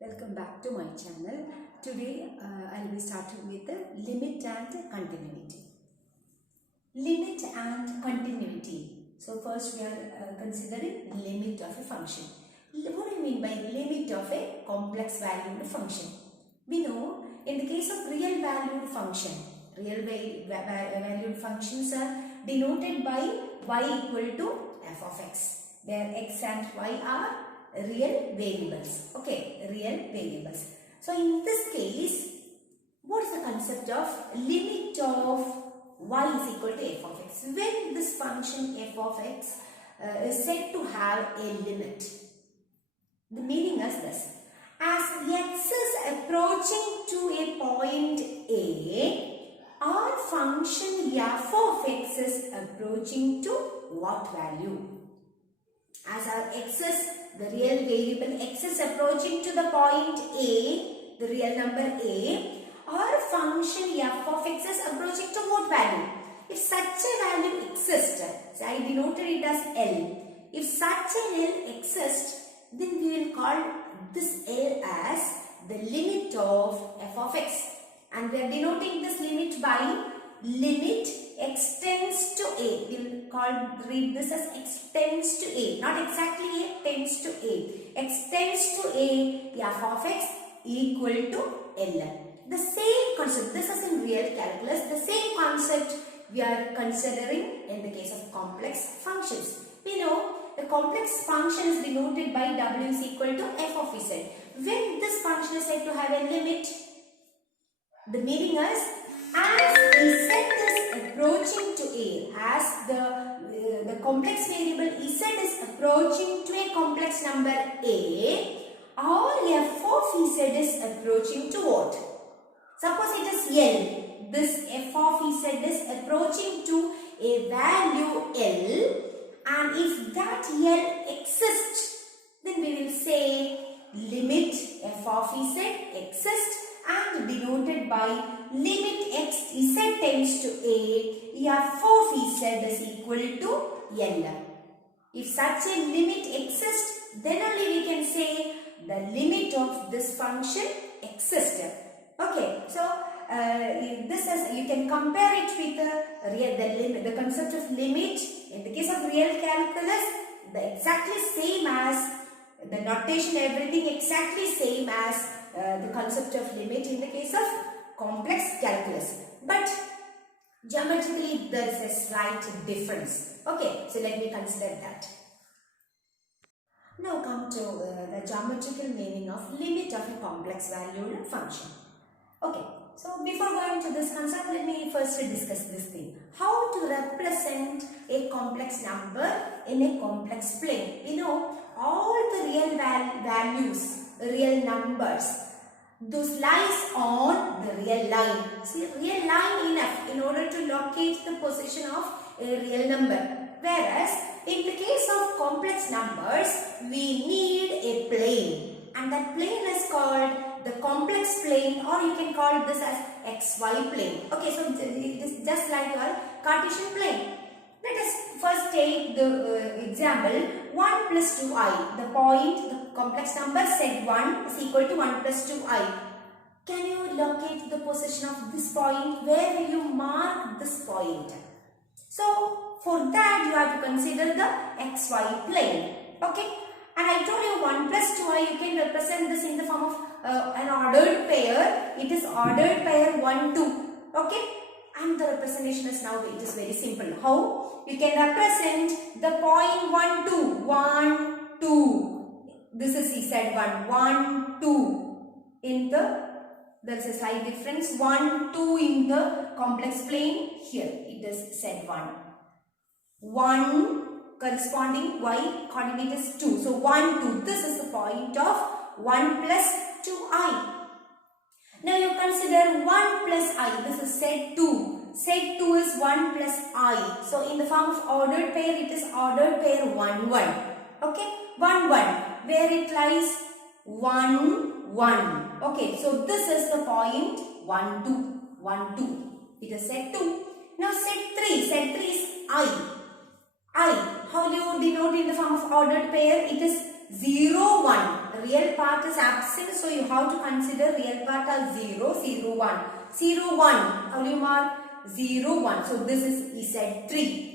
Welcome back to my channel. Today I will be starting with the limit and continuity. Limit and continuity. So first we are considering limit of a function. What do you mean by limit of a complex valued function? We know in the case of real valued function, valued functions are denoted by y equal to f of x, where x and y are real variables. Okay, real variables. So in this case, what is the concept of limit of y is equal to f of x? When this function f of x is said to have a limit, the meaning is this: as x is approaching to a point A, our function f of x is approaching to what value? As our x is the real variable, x is approaching to the point A, the real number A, our function f of x is approaching to what value? If such a value exists, so I denoted it as L. If such an L exists, then we will call this L as the limit of f of x. And we are denoting this limit by limit x tends to A. We will read this as x tends to A. Not exactly A, tends to A. X tends to A, f of x equal to L. The same concept, this is in real calculus, the same concept we are considering in the case of complex functions. We know the complex function is denoted by w is equal to f of z. When this function is said to have a limit, the meaning is as z is approaching to A, as the complex variable z is approaching to a complex number A, our f of z is approaching to what? Suppose it is L. This f of z is approaching to a value L, and if that L exists, then we will say limit f of z exists and denoted by limit x z tends to A, f of z is equal to L. If such a limit exists, then only we can say the limit of this function exists. Okay, so this is, you can compare it with the concept of limit. In the case of real calculus, the exactly same as the notation, everything exactly same as the concept of limit in the case of complex calculus. But geometrically there is a slight difference. Okay, so let me consider that. Now come to the geometrical meaning of limit of a complex valued function. Okay, so before going to this concept, let me first discuss this thing. How to represent a complex number in a complex plane. We know all the real values, real numbers, those lies on the real line. See, real line enough in order to locate the position of a real number. Whereas, in the case of complex numbers, we need a plane. And that plane is called the complex plane, or you can call this as xy plane. Okay, so it is just like your Cartesian plane. Let us first take the example 1 plus 2i. The point, the complex number z1 is equal to 1 plus 2i. Can you locate the position of this point? Where will you mark this point? So, for that you have to consider the xy plane. Okay. And I told you 1 plus 2i, you can represent this in the form of an ordered pair. It is ordered pair 1, 2. Okay. And the representation is now, it is very simple. How? You can represent the point 1, 2. 1, 2. This is Z1. 1, 2. In the, there is a slight difference. 1, 2 in the complex plane. Here it is Z1. 1 corresponding y coordinate is 2. So 1, 2. This is the point of 1 plus 2i. Now you consider 1 plus I. This is Z2. Z2 is 1 plus I. So in the form of ordered pair, it is ordered pair 1, 1. Okay. 1, 1. Where it lies 1, 1. Okay. So this is the point 1, 2. 1, 2. It is Z2. Now Z3. Z3 is I. I. How do you denote in the form of ordered pair? It is 0, 1. real part is absent, so you have to consider real part as 0, 0, 1. 0, 1. How do you mark? 0, 1. So this is Z3.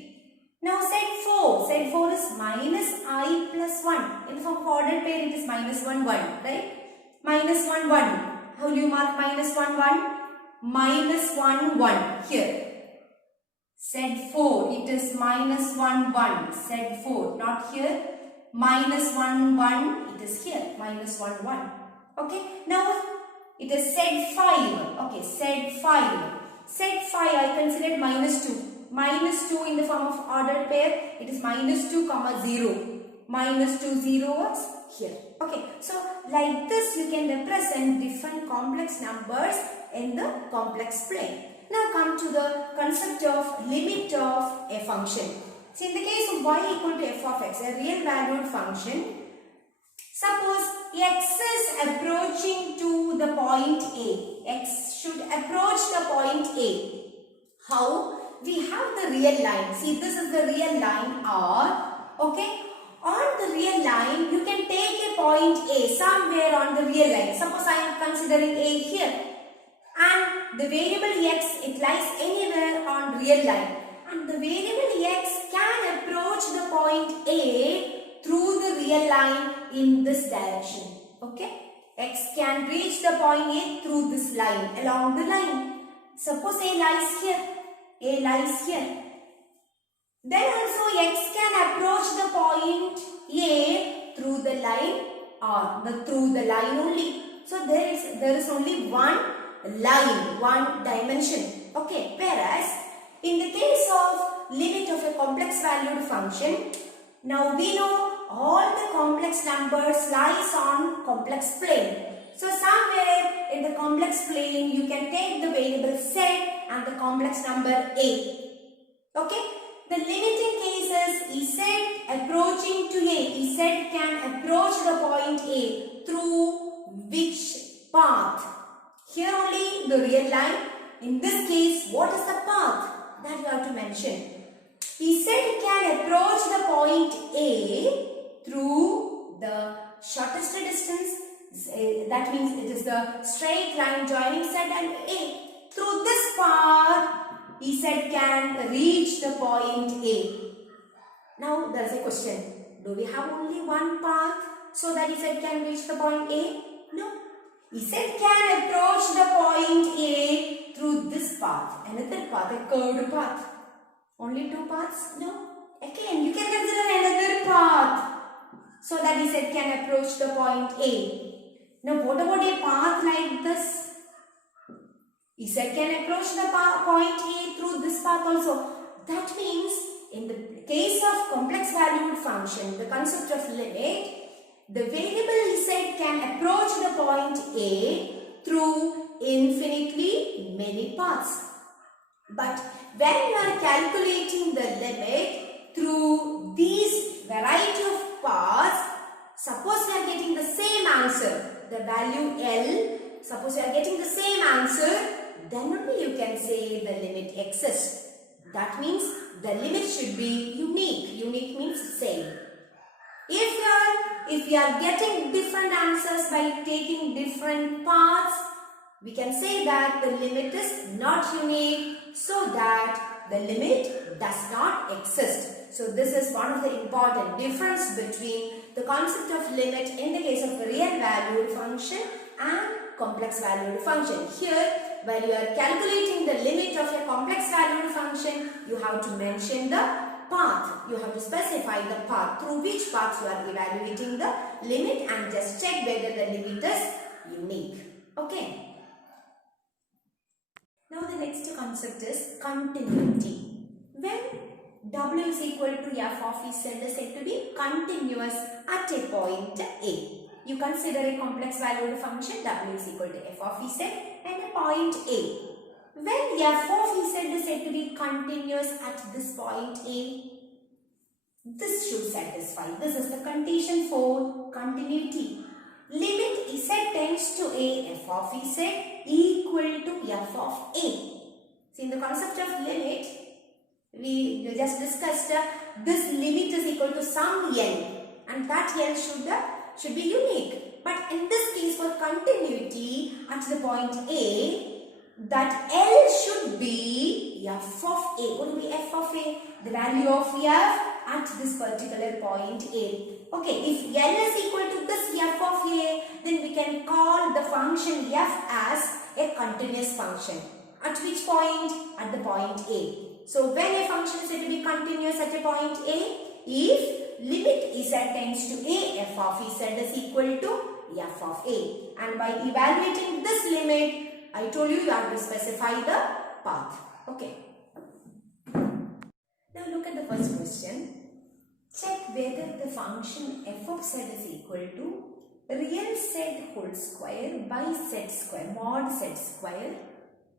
Now set 4. Set 4 is minus I plus 1. In the form of ordered pair, it is minus 1, 1. Right? Minus 1, 1. How do you mark minus 1, 1? Minus 1, 1. Here. Set 4. It is minus 1, 1. Set 4. Not here. Minus 1, 1. It is here. Minus 1, 1. Okay. Now it is set 5. Okay. Set 5. Set 5 I considered minus 2. Minus 2 in the form of ordered pair, it is minus 2 comma 0. Minus 2, 0 was here. Okay, so like this you can represent different complex numbers in the complex plane. Now come to the concept of limit of a function. So in the case of y equal to f of x, a real valued function, suppose x is approaching to the point A. X should approach the point A. How? We have the real line. See, this is the real line R. Okay. On the real line, you can take a point A somewhere on the real line. Suppose I am considering A here. And the variable x, it lies anywhere on real line. And the variable x can approach the point A through the real line in this direction. Okay. X can reach the point A through this line, along the line. Suppose A lies here. A lies here. Then also x can approach the point A through the line R, through the line only. So there is only one line, one dimension. Okay. Whereas in the case of limit of a complex valued function, now we know all the complex numbers lies on complex plane. So somewhere in the complex plane you can take the variable z and the complex number A. Okay. The limiting case is Z approaching to A. Z can approach the point A through which path? Here only the real line. In this case, what is the path that you have to mention? Z can approach the point A through the shortest distance. That means it is the straight line joining Z and A. Through this path, Z can reach the point A. Now there is a question. Do we have only one path so that Z can reach the point A? No. Z can approach the point A through this path. Another path, a curved path. Only two paths? No. Again, you can consider another path so that Z can approach the point A. Now what about a path like this? Z can approach the point A through this path also. That means in the case of complex valued function, the concept of limit, the variable Z can approach the point A through infinitely many paths. But when you are calculating the limit through these variety of paths, suppose we are getting the same answer, the value L, suppose you are getting the same answer, then only you can say the limit exists. That means the limit should be unique. Unique means same. If you are getting different answers by taking different paths, we can say that the limit is not unique, so that the limit does not exist. So this is one of the important difference between the concept of limit in the case of a real valued function and complex valued function. Here, while you are calculating the limit of a complex valued function, you have to mention the path. You have to specify the path through which path you are evaluating the limit and just check whether the limit is unique. Okay. Now the next concept is continuity. When W is equal to f of z is said to be continuous at a point A. You consider a complex valued function W is equal to f of z and a point A. When f of z is said to be continuous at this point A, this should satisfy. This is the condition for continuity. Limit z tends to A, f of z equal to f of A. See, in the concept of limit, we just discussed this limit is equal to some n, and that n should be unique. But in this case, for continuity at the point A, that L should be f of A. What will be f of A? The value of f at this particular point A. Okay, if L is equal to this f of A, then we can call the function f as a continuous function. At which point? At the point A. So when a function is said to be continuous at a point A, if limit z tends to A, f of z is equal to f of A. And by evaluating this limit, I told you have to specify the path. Okay. Now look at the first question. Check whether the function f of z is equal to real z whole square by z square, mod z square,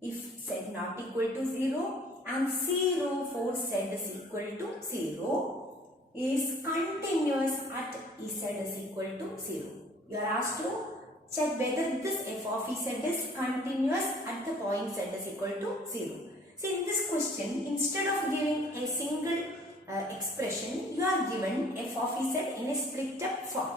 if z not equal to 0 and 0 for z is equal to 0 is continuous at z is equal to 0. You are asked to check whether this f of z is continuous at the point z is equal to 0. So in this question, instead of giving a single expression, you are given f of z in a split up form.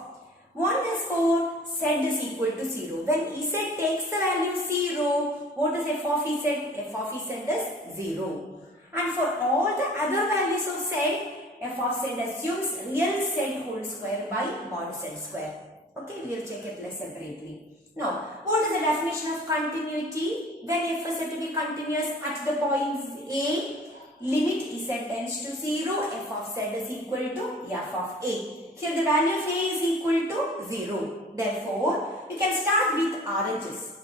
One is for z is equal to 0. When z takes the value 0, what is f of z? F of z is 0. And for all the other values of z, f of z assumes real z whole square by mod z square. Okay, we will check it less separately. Now, what is the definition of continuity? When f is said to be continuous at the points A, limit z tends to 0, f of z is equal to f of A. Here the value of A is equal to 0. Therefore, we can start with RHS.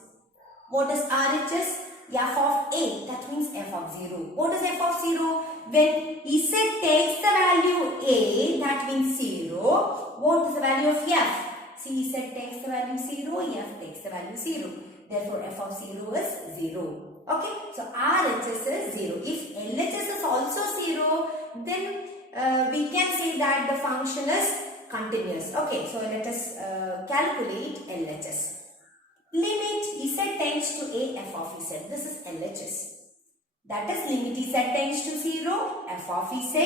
What is RHS? F of A, that means f of 0. What is f of 0? When z takes the value A, that means 0. What is the value of f? See, z takes the value 0, f takes the value 0. Therefore, f of 0 is 0. Okay, so RHS is 0. If LHS is also 0, then we can say that the function is continuous. Okay, so let us calculate LHS. Limit z tends to A, f of z. This is LHS. That is limit z tends to 0, f of z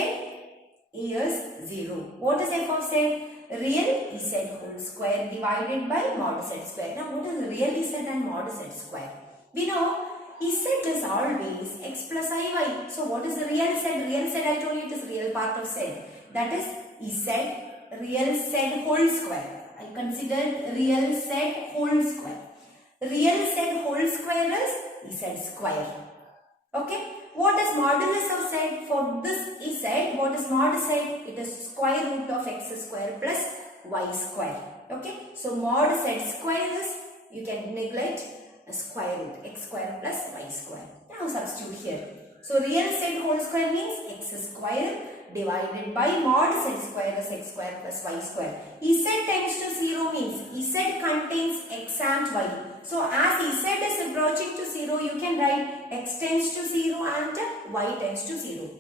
is 0. What is f of z? Real z whole square divided by mod z square. Now, what is real z and mod z square? We know z is always x plus iy. So, what is the real z? Real z, I told you it is real part of z. That is z, real z whole square. I considered real z whole square. Real z whole square is z square. Okay. What is modulus of z? For this z, what is mod z? It is square root of x square plus y square. Okay. So, mod z square is, you can neglect a square root, x square plus y square. Now substitute here. So, real z whole square means x square divided by mod z square is x square plus y square. Z tends to 0 means z contains x and y. So, as z is approaching to 0, you can write x tends to 0 and y tends to 0.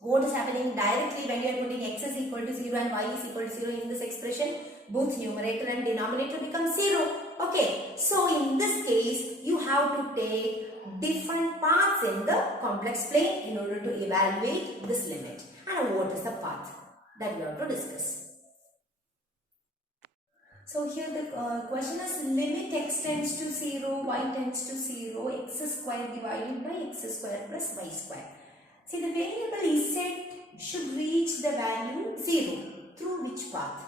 What is happening directly when you are putting x is equal to 0 and y is equal to 0 in this expression? Both numerator and denominator become 0. Okay, so in this case, you have to take different paths in the complex plane in order to evaluate this limit. And what is the path that we have to discuss? So here the question is limit x tends to 0, y tends to 0, x square divided by x square plus y square. See, the variable z should reach the value 0 through which path?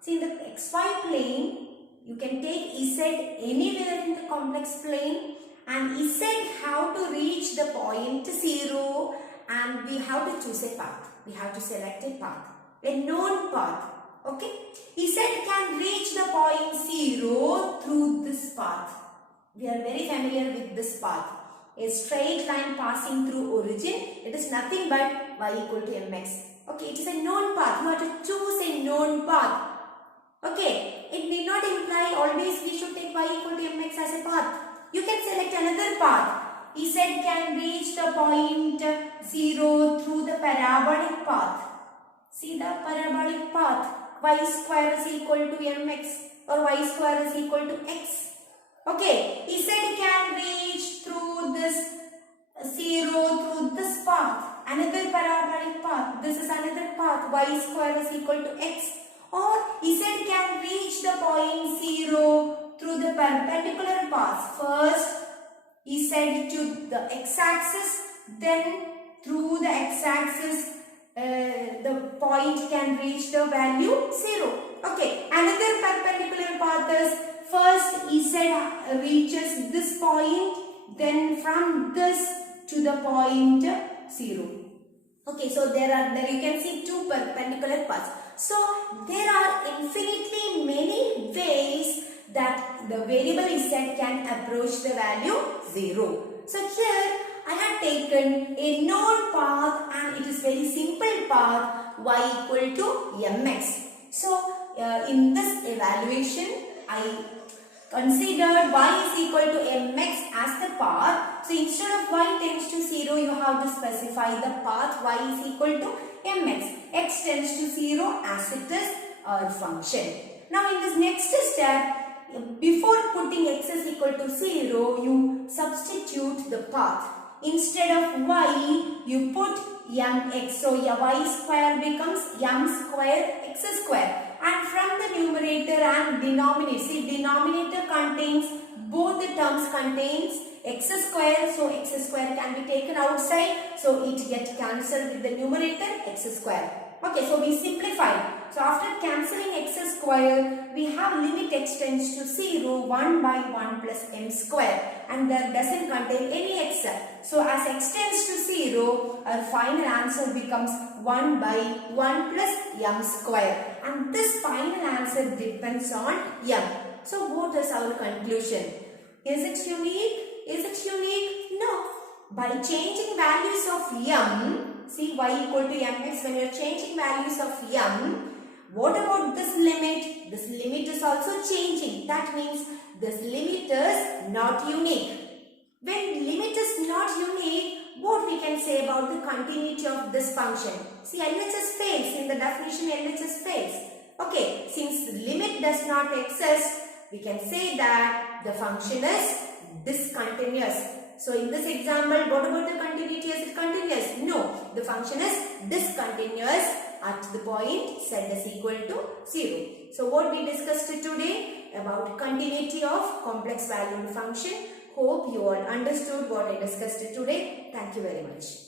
See, in the xy plane, you can take z anywhere in the complex plane and z have to reach the point 0 and we have to choose a path. We have to select a path, a known path. Okay, z can reach the point 0 through this path. We are very familiar with this path. A straight line passing through origin, it is nothing but y equal to mx. Okay, it is a known path. You have to choose a known path. Okay, it need not imply always we should take y equal to mx as a path. You can select another path. Z can reach the point 0 through the parabolic path. See the parabolic path. Y square is equal to mx or y square is equal to x. Okay, Z can reach through this 0 through this path. Another parabolic path. This is another path. Y square is equal to x. or Z can reach the point 0 through the perpendicular path. First Z to the x-axis, then through the x-axis the point can reach the value 0. Okay, another perpendicular path is first Z reaches this point, then from this to the point 0. Okay, so there you can see two perpendicular paths. So there are infinitely many ways that the variable Z can approach the value 0. So here I have taken a known path and it is very simple path y equal to mx. So in this evaluation I considered y is equal to mx as the path. So instead of y tends to 0, you have to specify the path y is equal to mx. X tends to 0 as it is our function. Now in this next step, before putting x is equal to 0, you substitute the path. Instead of y, you put mx. So y square becomes m square x square. And from the numerator and denominator, see denominator contains, both the terms contains x square. So x square can be taken outside. So it gets cancelled with the numerator x square. Okay, so we simplified. So after cancelling x square, we have limit x tends to 0, 1 by 1 plus m square, and that doesn't contain any x. So as x tends to 0, our final answer becomes 1 by 1 plus m square, and this final answer depends on m. So what is our conclusion? Is it unique? Is it unique? No. By changing values of m, see y equal to mx, when you are changing values of m, what about this limit? This limit is also changing. That means this limit is not unique. When limit is not unique, what we can say about the continuity of this function? See, LHS fails. In the definition, LHS fails. Okay, since the limit does not exist, we can say that the function is discontinuous. So in this example, what about the continuity? Is it continuous? No, the function is discontinuous at the point z is equal to 0. So what we discussed today about continuity of complex valued function. Hope you all understood what I discussed today. Thank you very much.